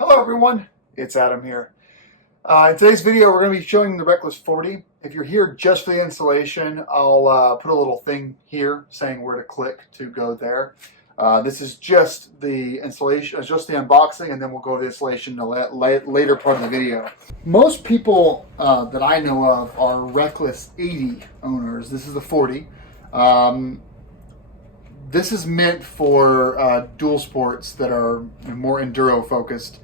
Hello everyone, it's Adam here. In today's video we're going to be showing the Reckless 40. If you're here just for the installation, I'll put a little thing here saying where to click to go there. This is just the installation, just the unboxing, and then we'll go to the installation in the later part of the video. Most people that I know of are Reckless 80 owners. This is the 40. This is meant for dual sports that are more enduro focused,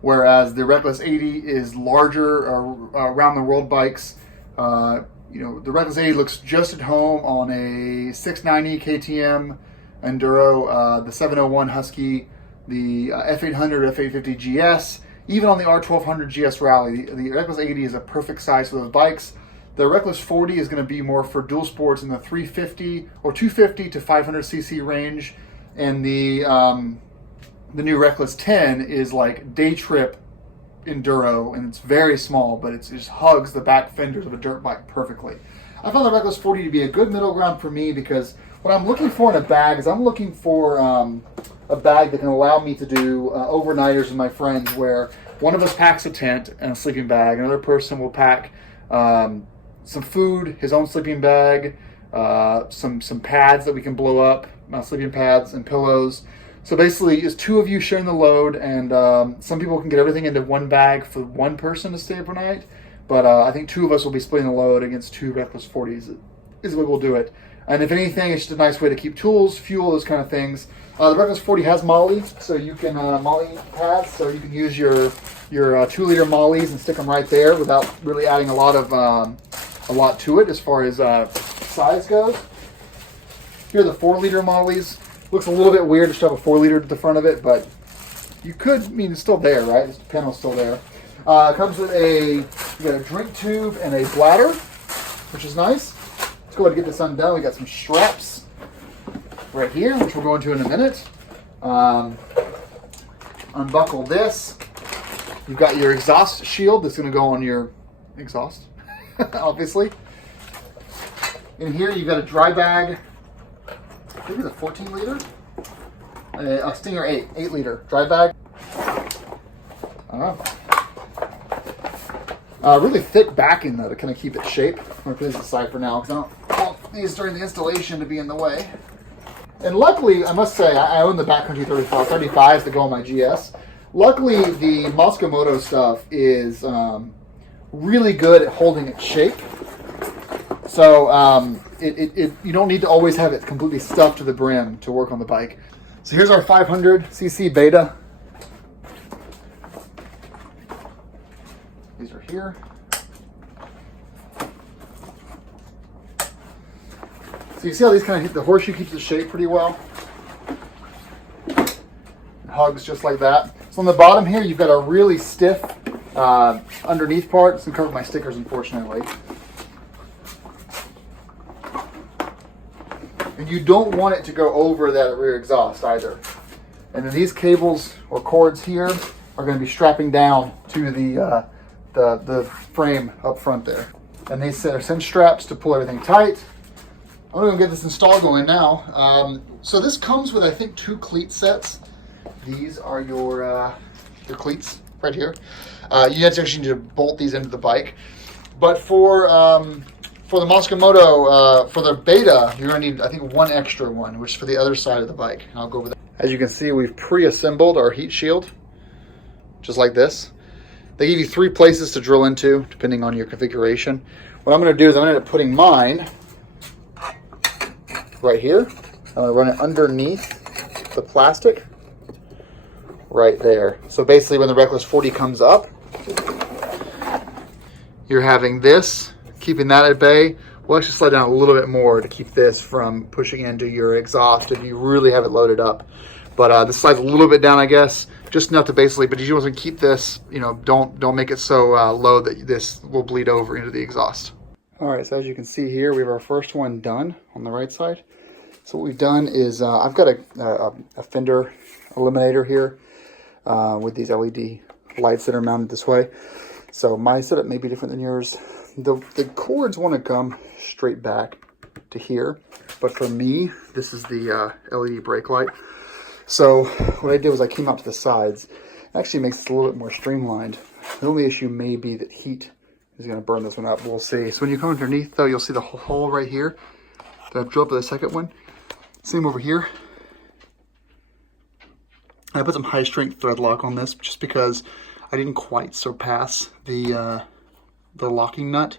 whereas the Reckless 80 is larger around the world bikes. The Reckless 80 looks just at home on a 690 KTM enduro, the 701 Husky, the F800, F850 GS, even on the R1200 GS Rally. The Reckless 80 is a perfect size for those bikes. The Reckless 40 is going to be more for dual sports in the 350 or 250 to 500 cc range, and the new Reckless 10 is like day trip enduro, and it's very small, but it just hugs the back fenders of a dirt bike perfectly. I found the Reckless 40 to be a good middle ground for me because what I'm looking for in a bag is I'm looking for a bag that can allow me to do overnighters with my friends, where one of us packs a tent and a sleeping bag, another person will pack some food, his own sleeping bag, some pads that we can blow up, sleeping pads and pillows. So basically, it's two of you sharing the load, and some people can get everything into one bag for one person to stay overnight. But I think two of us will be splitting the load against two Reckless 40s is the way we'll do it. And if anything, it's just a nice way to keep tools, fuel, those kind of things. The Reckless 40 has Molly, so you can Molly pads, so you can use your 2-liter Mollies and stick them right there without really adding a lot to it as far as size goes. Here are the 4-liter Mollies. Looks a little bit weird to shove a 4-liter at the front of it, but you could, it's still there, right? The panel's still there. It comes with you got a drink tube and a bladder, which is nice. Let's go ahead and get this undone. We got some straps right here, which we'll go into in a minute. Unbuckle this. You've got your exhaust shield that's going to go on your exhaust, obviously. In here, you've got a dry bag. I think it's a 14-liter. A Stinger 8-liter dry bag. Really thick backing though to kind of keep it shape. I'm going to put this aside for now because I don't want these during the installation to be in the way. And luckily, I must say, I own the Backcountry 35s that go on my GS. Luckily, the Mosko Moto stuff is really good at holding its shape. So you don't need to always have it completely stuffed to the brim to work on the bike. So here's our 500cc Beta. These are here. So you see how these kind of hit the horseshoe, keeps the shape pretty well. It hugs just like that. So on the bottom here, you've got a really stiff underneath part. It's going to cover my stickers, unfortunately. And you don't want it to go over that rear exhaust either. And then these cables or cords here are going to be strapping down to the frame up front there. And these are cinch straps to pull everything tight. I'm going to get this install going now. So this comes with, I think, 2 cleat sets. These are your cleats right here. You actually need to bolt these into the bike. But for the Mosko Moto, for the Beta, you're going to need, I think, 1 extra one, which is for the other side of the bike. And I'll go over that. As you can see, we've pre-assembled our heat shield, just like this. They give you 3 places to drill into, depending on your configuration. What I'm going to do is I'm going to end up putting mine right here. I'm going to run it underneath the plastic right there. So basically, when the Reckless 40 comes up, you're having this, keeping that at bay. We'll actually slide down a little bit more to keep this from pushing into your exhaust if you really have it loaded up. But this slides a little bit down, I guess, just enough to basically, but you want to keep this, don't make it so low that this will bleed over into the exhaust. All right, so as you can see here, we have our first one done on the right side. So what we've done is I've got a fender eliminator here with these LED lights that are mounted this way. So my setup may be different than yours. The cords want to come straight back to here, but for me, this is the LED brake light. So what I did was I came out to the sides, Actually makes it a little bit more streamlined. The only issue may be that heat is going to burn this one up. We'll see. So when you come underneath, though, you'll see the hole right here that I've drilled for the second one. Same over here. I put some high strength thread lock on this just because I didn't quite surpass the locking nut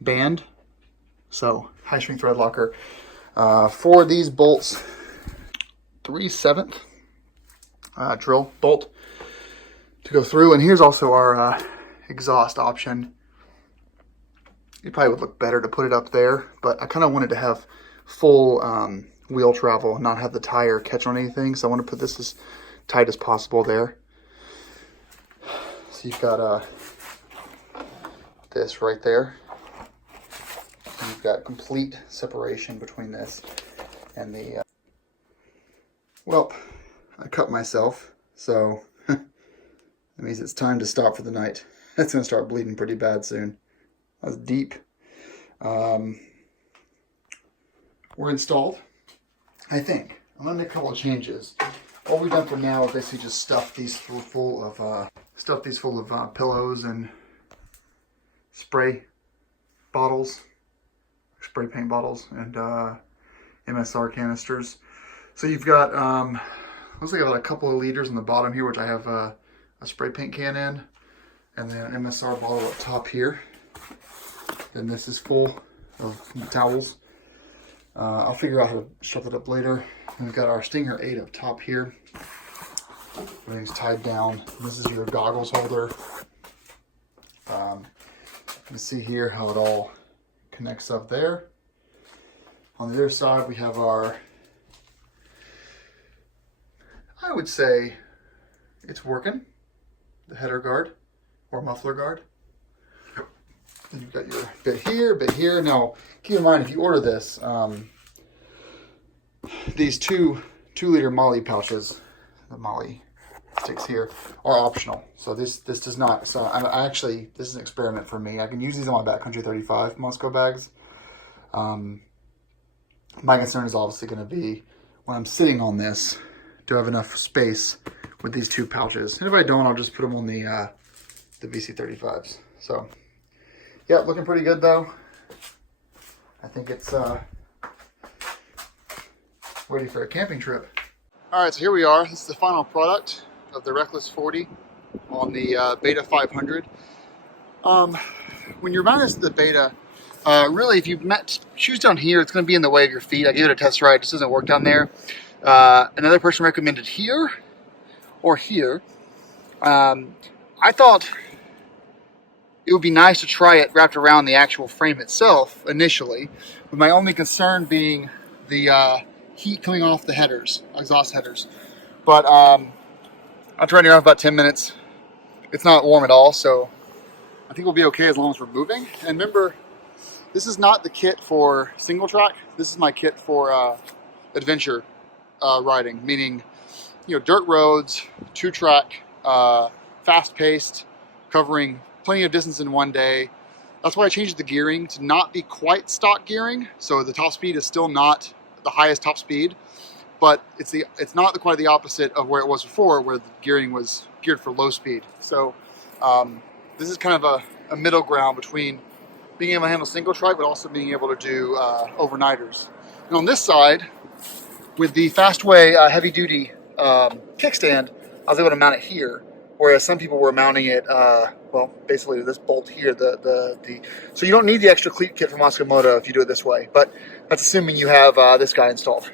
band. So high strength thread locker. For these bolts, 3/7 drill bolt to go through. And here's also our exhaust option. It probably would look better to put it up there, but I kind of wanted to have full wheel travel and not have the tire catch on anything. So I want to put this as tight as possible there. So you've got this right there. And you've got complete separation between this and the... Well, I cut myself, so that means it's time to stop for the night. That's going to start bleeding pretty bad soon. That was deep. We're installed, I think. I'm going to make a couple of changes. All we've done for now is basically just stuff these full of pillows and spray bottles, spray paint bottles, and MSR canisters. So you've got looks like about a couple of liters on the bottom here, which I have a spray paint can in, and then an MSR bottle up top here. Then this is full of towels. I'll figure out how to shove it up later. And we've got our Stinger 8 up top here. Everything's tied down. This is your goggles holder. You can see here how it all connects up there. On the other side, we have our, I would say it's working, the header guard or muffler guard. Then you've got your bit here. Now, keep in mind, if you order this, these two liter Molly pouches, the Molly sticks here, are optional. So this does not. So I actually, this is an experiment for me. I can use these on my Backcountry 35 Mosko bags. My concern is obviously going to be when I'm sitting on this, do I have enough space with these two pouches? And if I don't, I'll just put them on the VC35s. So. Yeah, looking pretty good though. I think it's ready for a camping trip. All right, so here we are. This is the final product of the Reckless 40 on the Beta 500. When you're mounting this to the Beta, really, if you met shoes down here, it's going to be in the way of your feet. I gave it a test ride. It just doesn't work down there. Another person recommended here or here. I thought it would be nice to try it wrapped around the actual frame itself initially, with my only concern being the heat coming off the headers, exhaust headers. But I'll try it around for about 10 minutes. It's not warm at all, so I think we'll be okay as long as we're moving. And remember, this is not the kit for single track. This is my kit for adventure riding, meaning, you know, dirt roads, 2-track, fast-paced, covering plenty of distance in one day. That's why I changed the gearing to not be quite stock gearing. So the top speed is still not the highest top speed, but it's not quite the opposite of where it was before, where the gearing was geared for low speed. So this is kind of a middle ground between being able to handle single track, but also being able to do overnighters. And on this side, with the Fastway heavy duty kickstand, I was able to mount it here. Whereas some people were mounting it, well, basically this bolt here. So you don't need the extra cleat kit from Mosko Moto if you do it this way, but that's assuming you have this guy installed.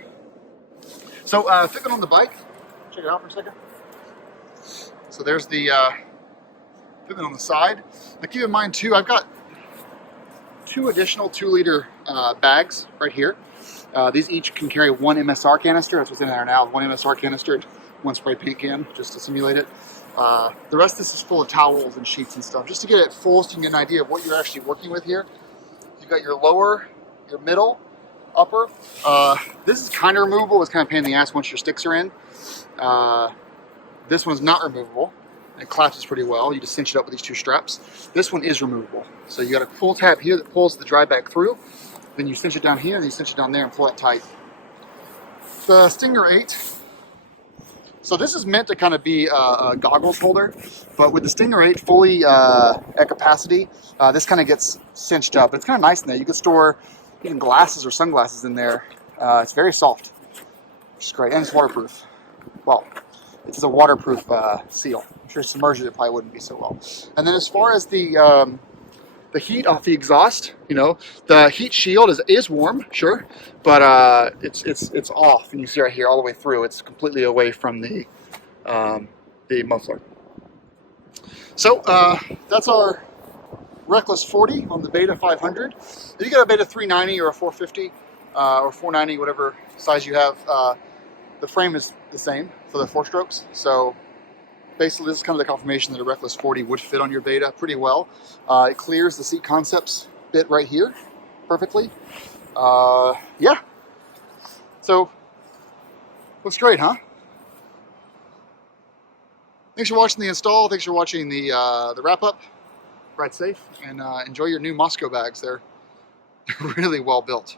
So flipping on the bike, check it out for a second. So there's the flipping on the side. Now keep in mind too, I've got 2 additional 2-liter bags right here. These each can carry 1 MSR canister. That's what's in there now, 1 MSR canister and 1 spray paint can, just to simulate it. The rest of this is full of towels and sheets and stuff, just to get it full so you can get an idea of what you're actually working with here. You've got your lower, your middle, upper. This is kind of removable. It's kind of a pain in the ass once your sticks are in. This one's not removable. It collapses pretty well. You just cinch it up with these 2 straps. This one is removable. So you got a pull tab here that pulls the dry back through. Then you cinch it down here, and you cinch it down there and pull it tight. The Stinger 8 So this is meant to kind of be a goggles holder, but with the Stinger 8 fully at capacity, this kind of gets cinched up. It's kind of nice in there. You can store even glasses or sunglasses in there. It's very soft, which is great, and it's waterproof. Well, it's a waterproof seal. I'm sure submerged it probably wouldn't be so well. And then as far as the heat off the exhaust, you know, the heat shield is warm, sure, but it's off, and you see right here all the way through. It's completely away from the muffler. So that's our Reckless 40 on the Beta 500. If you got a Beta 390 or a 450 or 490, whatever size you have, the frame is the same for the 4-strokes. So basically, this is kind of the confirmation that a Reckless 40 would fit on your Beta pretty well. It clears the seat concepts bit right here perfectly. Yeah. So, looks great, huh? Thanks for watching the install. Thanks for watching the wrap-up. Ride safe and enjoy your new Mosko bags. They're really well built.